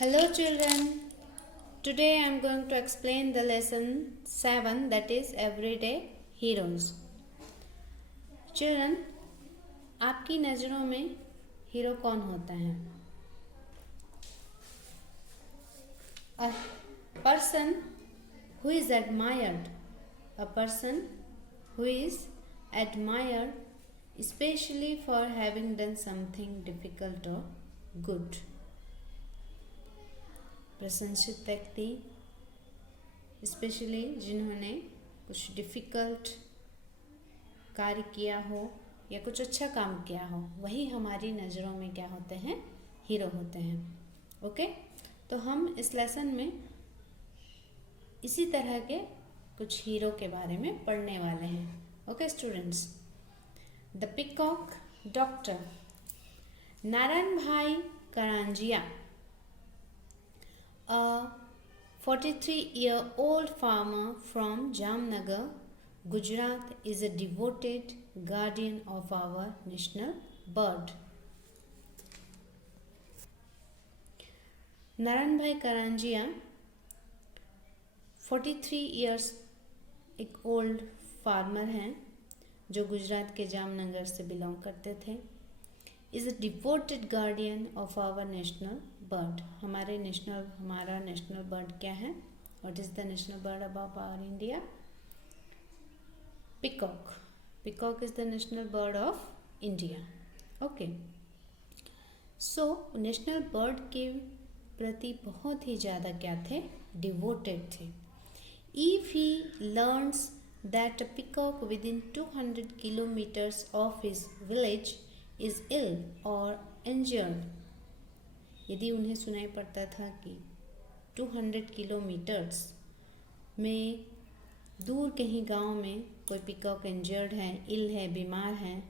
Hello children. Today I am going to explain the lesson 7, that is everyday heroes. Children, आपकी नज़रों में hero कौन होता है? A person who is admired. A person who is admired especially for having done something difficult or good. प्रशंसित व्यक्ति specially जिन्होंने कुछ डिफ़िकल्ट कार्य किया हो या कुछ अच्छा काम किया हो, वही हमारी नज़रों में क्या होते हैं? हीरो होते हैं। ओके, तो हम इस लेसन में इसी तरह के कुछ हीरो के बारे में पढ़ने वाले हैं। Okay students, the peacock doctor Narayan bhai करांजिया, a 43-year-old farmer from Jamnagar, Gujarat, is a devoted guardian of our national bird. Narayan bhai Karanjia 43 years एक ओल्ड फार्मर हैं जो गुजरात के जामनगर से बिलोंग करते थे। Is a devoted guardian of our national bird. हमारा national bird क्या है? What is the national bird about our India? Peacock. Peacock is the national bird of India. Okay, so national bird के प्रति बहुत ही ज़्यादा क्या थे? डिवोटेड थे। If he learns that a peacock within 200 kilometres of his village is ill or injured, यदि उन्हें सुनाई पड़ता था कि 200 किलोमीटर्स में दूर कहीं गांव में कोई पिकॉक इंजर्ड है, इल है, बीमार है,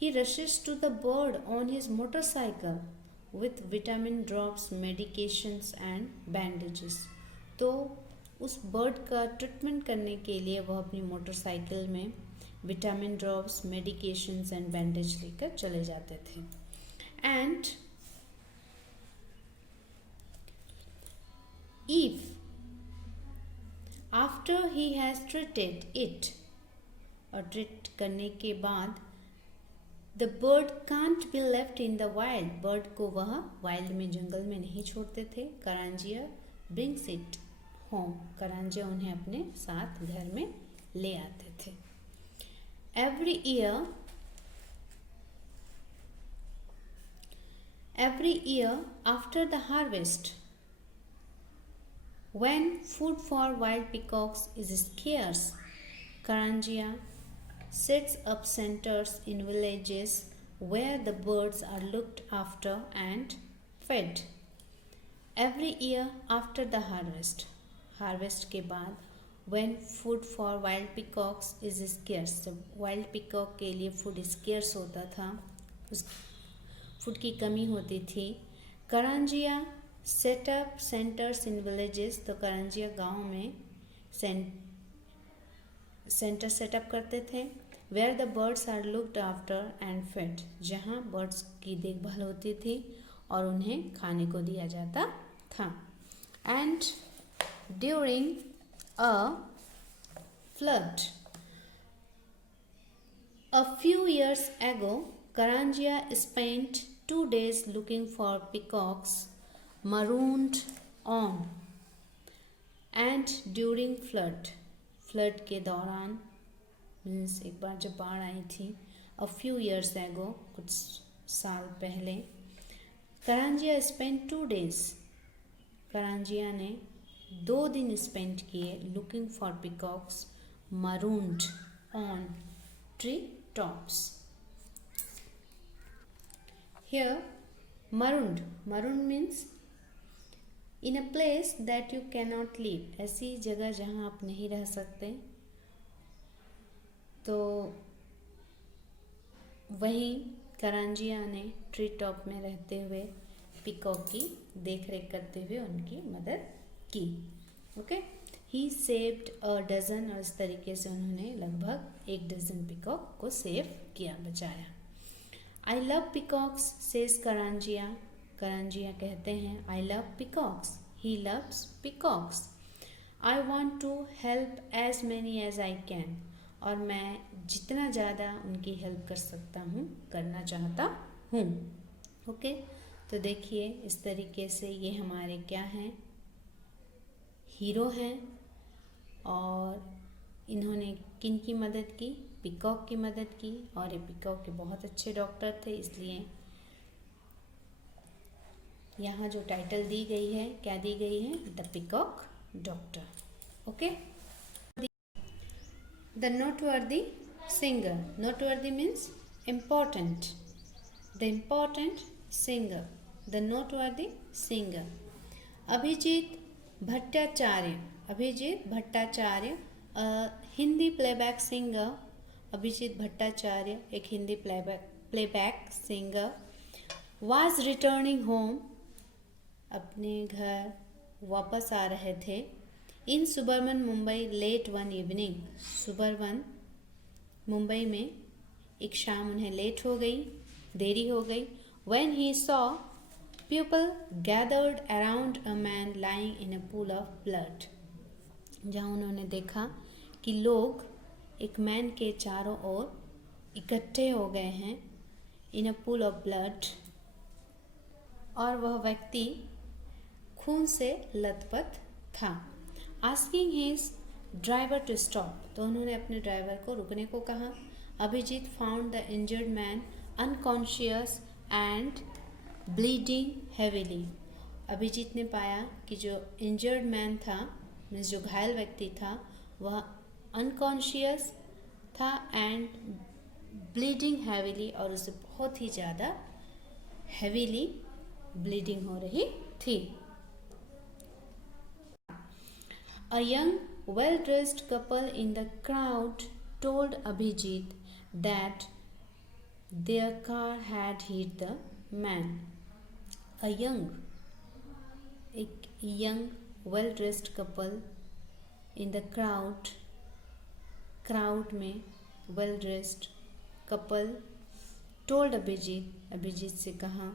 he rushes to the bird on his motorcycle with vitamin drops, medications and bandages. तो उस बर्ड का ट्रीटमेंट करने के लिए वह अपनी मोटरसाइकिल में vitamin drops, medications and bandage लेकर चले जाते थे। And if after he has treated it, और ट्रीट करने के बाद the bird can't be left in the wild, bird को वह वाइल्ड में, जंगल में नहीं छोड़ते थे। करांजिया brings it home, करांजिया उन्हें अपने साथ घर में ले आते थे। every year after the harvest, when food for wild peacocks is scarce, Karanjia sets up centers in villages where the birds are looked after and fed. Every year after the harvest, के बाद when food for wild peacocks is scarce, जब wild peacock के लिए food scarce होता था, उस food की कमी होती थी, Karanjia set up centres in villages, तो करांजिया गांव में सेंटर सेटअप करते थे। Where the birds are looked after and fed, जहां बर्ड्स की देखभाल होती थी और उन्हें खाने को दिया जाता था। And during a flood a few years ago, Karanjia spent 2 days looking for peacocks marooned on, and during flood के दौरान, मीन्स एक बार जब बाढ़ आई थी, a few years ago, कुछ साल पहले, करांजिया spent 2 days, करांजिया ने 2 दिन स्पेंड किए looking for peacocks marooned on tree tops. Here marooned means in a place that you cannot live, ऐसी जगह जहाँ आप नहीं रह सकते। तो वहीं करांजिया ने ट्री टॉप में रहते हुए पिकॉक की देख रेख करते हुए उनकी मदद की। Okay, he saved a dozen, और इस तरीके से उन्होंने लगभग 1 डजन पिकॉक को सेव किया, बचाया। I love peacocks, says Karanjia. करण जी कहते हैं I love peacocks, he loves peacocks. I want to help as many as I can, और मैं जितना ज़्यादा उनकी हेल्प कर सकता हूँ करना चाहता हूँ। ओके, तो देखिए इस तरीके से ये हमारे क्या हैं, हीरो हैं, और इन्होंने किन की मदद की, पिकॉक की मदद की, और ये पिकॉक के बहुत अच्छे डॉक्टर थे, इसलिए यहाँ जो टाइटल दी गई है, क्या दी गई है, the peacock doctor. Okay, the noteworthy singer, noteworthy means important, the important singer, the noteworthy singer. Abhijeet Bhattacharya, Abhijeet Bhattacharya Hindi playback singer, Abhijeet Bhattacharya एक Hindi playback singer was returning home, अपने घर वापस आ रहे थे, in suburban Mumbai late one evening, suburban Mumbai में एक शाम उन्हें लेट हो गई, देरी हो गई, when he saw people gathered around a man lying in a pool of blood, जहाँ उन्होंने देखा कि लोग एक मैन के चारों ओर इकट्ठे हो गए हैं, in a pool of blood, और वह व्यक्ति खून से लथपथ था। Asking his driver to stop, तो उन्होंने अपने ड्राइवर को रुकने को कहा। Abhijit found the injured man unconscious and bleeding heavily, Abhijit ने पाया कि जो इंजर्ड मैन था, मीन्स जो घायल व्यक्ति था, वह अनकॉन्शियस था एंड ब्लीडिंग हैवीली, और उसे बहुत ही ज़्यादा हैवीली ब्लीडिंग हो रही थी। A young, well-dressed couple in the crowd told Abhijit that their car had hit the man. A young, well-dressed couple in the crowd में well-dressed couple told अभिजीत से कहा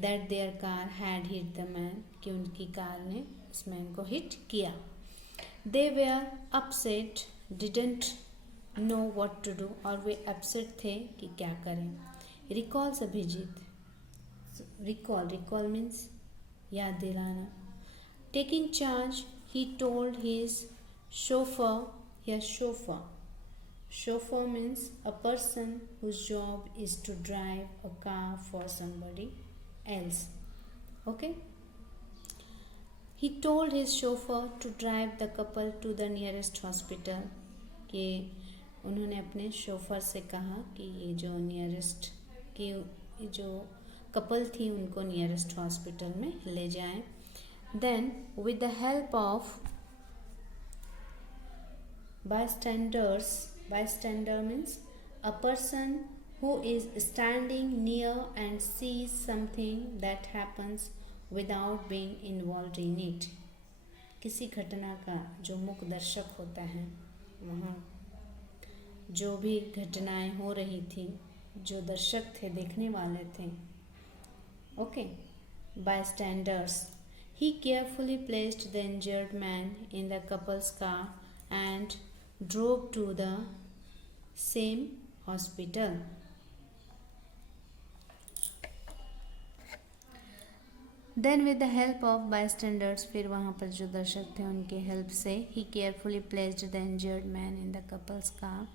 that their car had hit the man, कि उनकी car ने उस man को hit किया। They were upset, didn't know what to do, और वे upset थे कि क्या करें। Recalls अभिजीत, recall means याद दिलाना। Taking charge, he told his chauffeur, या chauffeur means a person whose job is to drive a car for somebody else. Okay, he told his chauffeur to drive the couple to the nearest hospital, कि उन्होंने अपने chauffeur से कहा कि ये जो nearest, कि ये जो कपल थी उनको नियरेस्ट हॉस्पिटल में ले जाएं। Then with the help of bystanders, bystander means a person who is standing near and sees something that happens without being involved in it, किसी घटना का जो मुख्य दर्शक होता है, वहाँ जो भी घटनाएं हो रही थी, जो दर्शक थे, देखने वाले थे। Okay, bystanders. He carefully placed the injured man in the couple's car and drove to the same hospital. Then with the help of bystanders, फिर वहाँ पर जो दर्शक थे उनके हेल्प से, he carefully placed the injured man in the couple's car,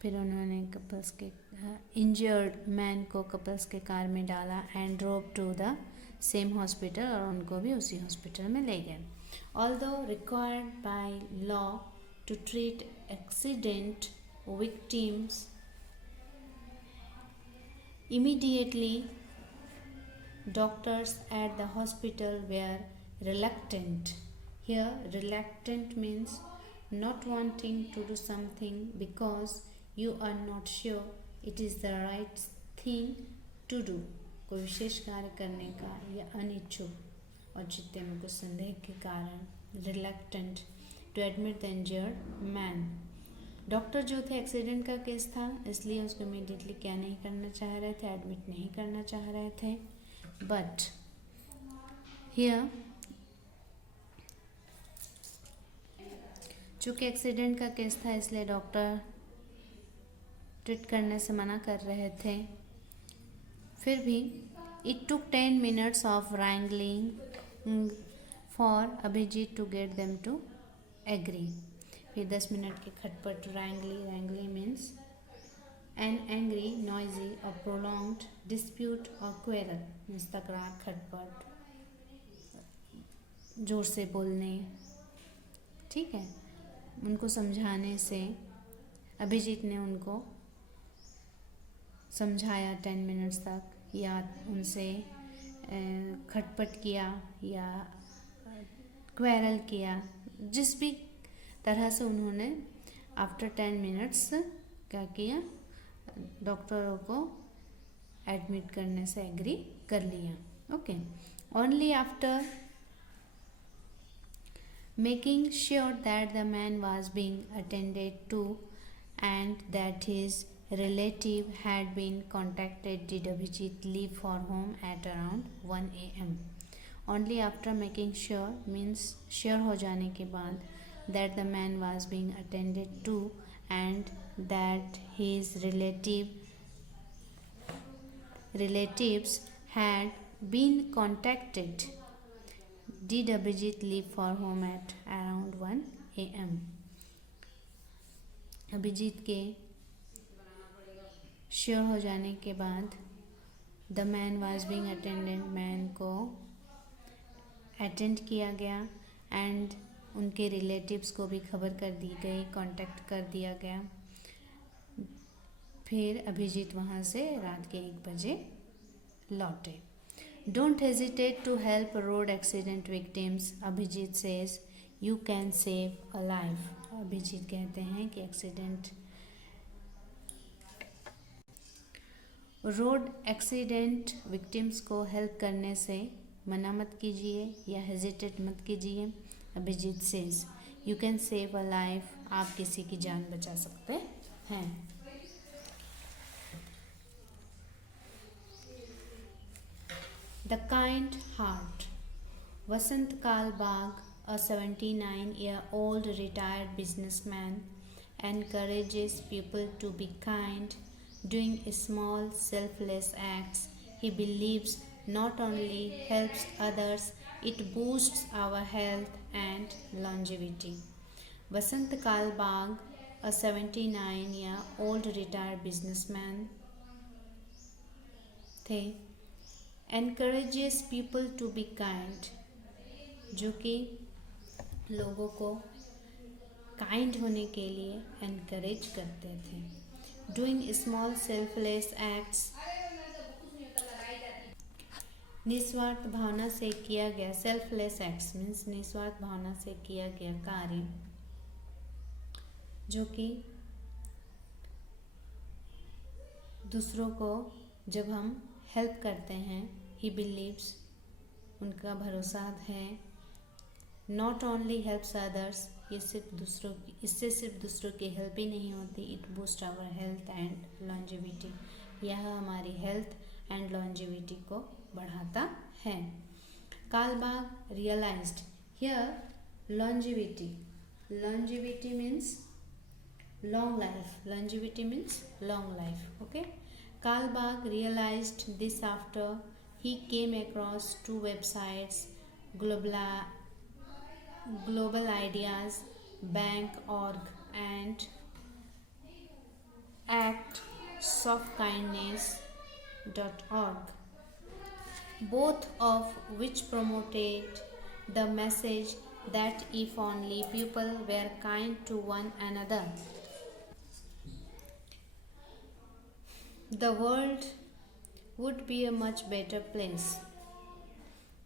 फिर उन्होंने कपल्स के इंजर्ड मैन को कपल्स के कार में डाला and drove to the same hospital, और उनको भी उसी हॉस्पिटल में ले गए। Although required by law to treat accident victims immediately, doctors at the hospital were reluctant. Here reluctant means not wanting to do something because you are not sure it is the right thing to do, कोई विशेष कार्य करने का या अनिच्छुक और चित्त में कुछ संदेह के कारण reluctant to admit the injured man. Doctor जो थे, एक्सीडेंट का केस था इसलिए उसको इमीडिएटली क्या नहीं करना चाह रहे थे, एडमिट नहीं करना चाह रहे थे, बट हियर चूँकि एक्सीडेंट का केस था इसलिए डॉक्टर ट्रीट करने से मना कर रहे थे। फिर भी it took 10 minutes of wrangling for Abhijit to get them to agree. फिर 10 मिनट की खटपट, wrangling means an angry, noisy और प्रोलॉन्ग्ड डिस्प्यूट और क्वेरल मीन्स तकरार, खटपट, जोर से बोलने, ठीक है। उनको समझाने से अभिजीत ने उनको समझाया 10 मिनट्स तक, या उनसे खटपट किया या क्वेरल किया, जिस भी तरह से उन्होंने आफ्टर 10 मिनट्स क्या किया, डॉक्टरों को एडमिट करने से एग्री कर लिया। Okay, only after making sure that the man was being attended to and that his relative had been contacted did Abhijit leave for home at around 1 a.m. Only after making sure means sure हो जाने के बाद that the man was being attended to and that his relatives had been contacted did Abhijit leave for home at around 1 a.m. Abhijit के sure हो जाने के बाद the man was being attended, man को अटेंड किया गया एंड उनके relatives को भी खबर कर दी गई, कांटेक्ट कर दिया गया। फिर अभिजीत वहाँ से रात के 1 बजे लौटे। Don't hesitate to help road accident victims, Abhijit says. You can save a life. Abhijit कहते हैं कि रोड एक्सीडेंट विक्टिम्स को हेल्प करने से मना मत कीजिए या हेजिटेट मत कीजिए। Abhijit says you can save a life, आप किसी की जान बचा सकते हैं। The Kind Heart. Vasant Kalbag, a 79-year-old retired businessman, encourages people to be kind, doing small selfless acts. He believes not only helps others, it boosts our health and longevity. Vasant Kalbag, a 79-year-old retired businessman, थे। encourages people to be kind, जो कि लोगों को kind होने के लिए encourage करते थे। डूइंग स्मॉल सेल्फलेस एक्ट्स, निस्वार्थ भावना से किया गया, सेल्फलेस एक्ट्स मीन्स निस्वार्थ भावना से किया गया कार्य, जो कि दूसरों को जब हम हेल्प करते हैं, ही बिलीव्स, उनका भरोसा है, नॉट ओनली हेल्प्स अदर्स, इससे सिर्फ दूसरों की हेल्प ही नहीं होती, it boost our health and longevity, यह हमारी हेल्थ एंड लॉन्जेविटी को बढ़ाता है। Kalbag realised, here longevity means long life, okay. Kalbag realized this after he came across 2 websites, Global Ideas, Bank.org and actsofkindness.org, both of which promoted the message that if only people were kind to one another, the world would be a much better place.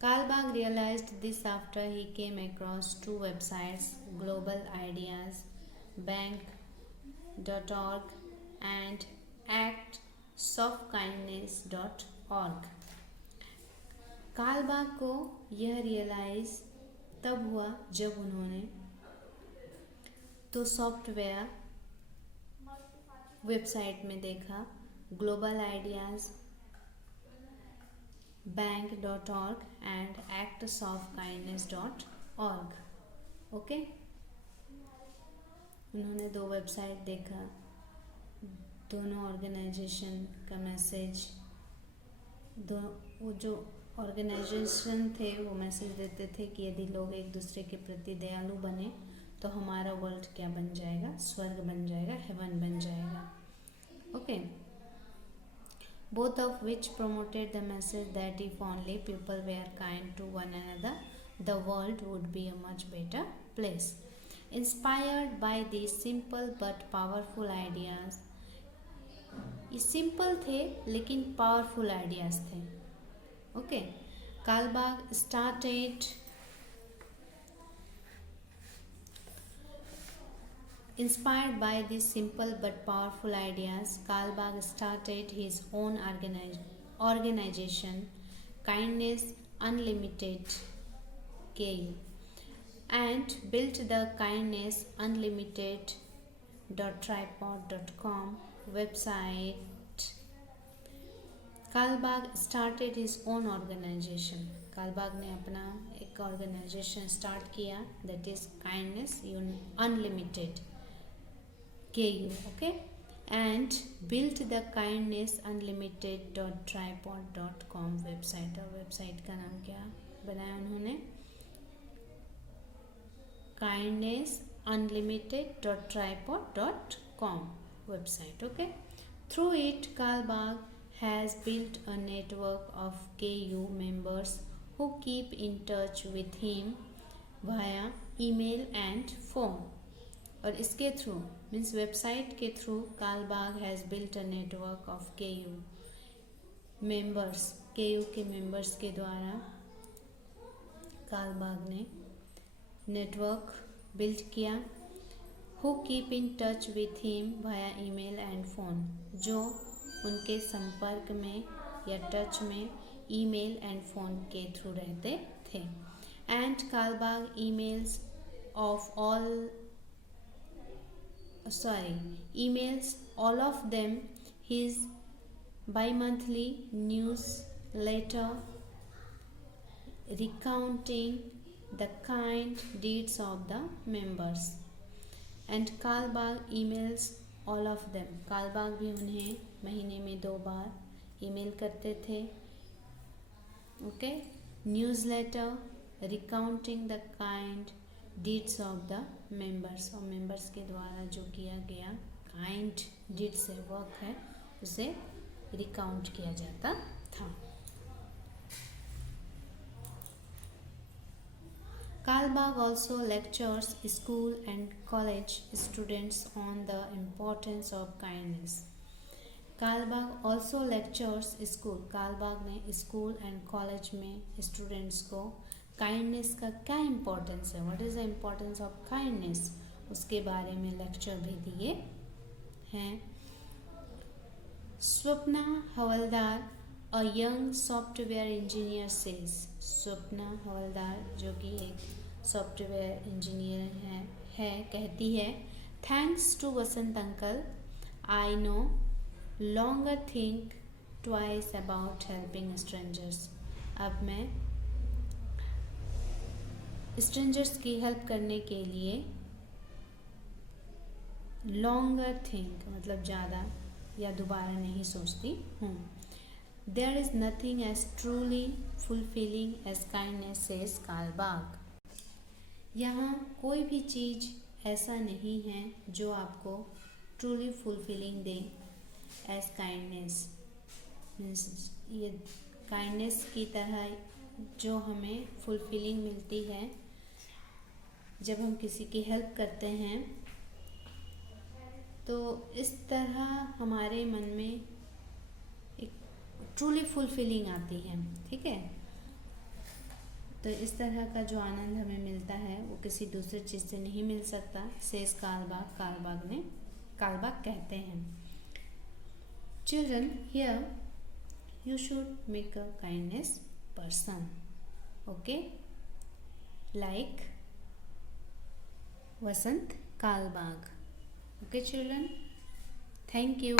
Kalbag realized this after he came across 2 websites, Global Ideas, Bank.org and actsofkindness.org. Kalbag को यह realise तब हुआ जब उन्होंने 2 software website में देखा, global ideas bank.org and actsofkindness.org. Okay, उन्होंने दो वेबसाइट देखा, दोनों ऑर्गेनाइजेशन का मैसेज, वो जो ऑर्गेनाइजेशन थे वो मैसेज देते थे कि यदि लोग एक दूसरे के प्रति दयालु बने तो हमारा वर्ल्ड क्या बन जाएगा, स्वर्ग बन जाएगा, हेवन बन जाएगा. Okay, both of which promoted the message that if only people were kind to one another, the world would be a much better place. Inspired by these simple but powerful ideas, ये simple थे लेकिन powerful ideas थे. Okay, Kalbag started Inspired by these simple but powerful ideas, Kalbag started his own organization, Kindness Unlimited KU, and built the Kindness Unlimited.tripod.com website. Kalbag started his own organization. Kalbag ने अपना एक organisation start किया, that is kindness unlimited KU. Okay, and built the kindness unlimited.tripod.com website. और website का नाम क्या बनाया उन्होंने? kindness unlimited.tripod.com website. Okay, through it Kalbag has built a network of KU members who keep in touch with him via email and phone. और इसके through means website के through Kalbag has built a network of KU members, KU के members के द्वारा कालबाग ने network build किया. Who keep in touch with him via email and phone, जो उनके संपर्क में या टच में ईमेल एंड फ़ोन के थ्रू रहते थे. And Kalbag emails all of them his bi-monthly newsletter recounting the kind deeds of the members. And Kalbag emails all of them. Kalbag भी उन्हें महीने में 2 बार ईमेल करते थे. Okay, newsletter recounting the kind deeds of the members, और members के द्वारा जो किया गया काइंड डीड्स है, वर्क है, उसे रिकाउंट किया जाता था. Kalbag also lectures school and college students on the importance of kindness. Kalbag also lectures school. Kalbag ने स्कूल एंड कॉलेज में स्टूडेंट्स को काइंडनेस का क्या इम्पोर्टेंस है, what is the importance of kindness, उसके बारे में लेक्चर भी दिए हैं. Swapna Havaldar, a young software engineer says. Swapna Havaldar जो कि एक सॉफ्टवेयर इंजीनियर है कहती है, thanks to Vasant uncle I no longer think twice about helping strangers. अब मैं स्ट्रेंजर्स की हेल्प करने के लिए longer think मतलब ज़्यादा या दोबारा नहीं सोचती हूँ. There is nothing as truly fulfilling as kindness, says Kalbag. यहाँ कोई भी चीज़ ऐसा नहीं है जो आपको truly fulfilling दे एज काइंडनेस. मीन्स ये काइंडनेस की तरह जो हमें फुलफिलिंग मिलती है जब हम किसी की हेल्प करते हैं, तो इस तरह हमारे मन में एक ट्रूली फुलफिलिंग आती है. ठीक है, तो इस तरह का जो आनंद हमें मिलता है वो किसी दूसरे चीज़ से नहीं मिल सकता, सेज कालबाग कहते हैं. Children, here you should make a kindness person. Okay, like Vasant Kalbag. Okay children, thank you.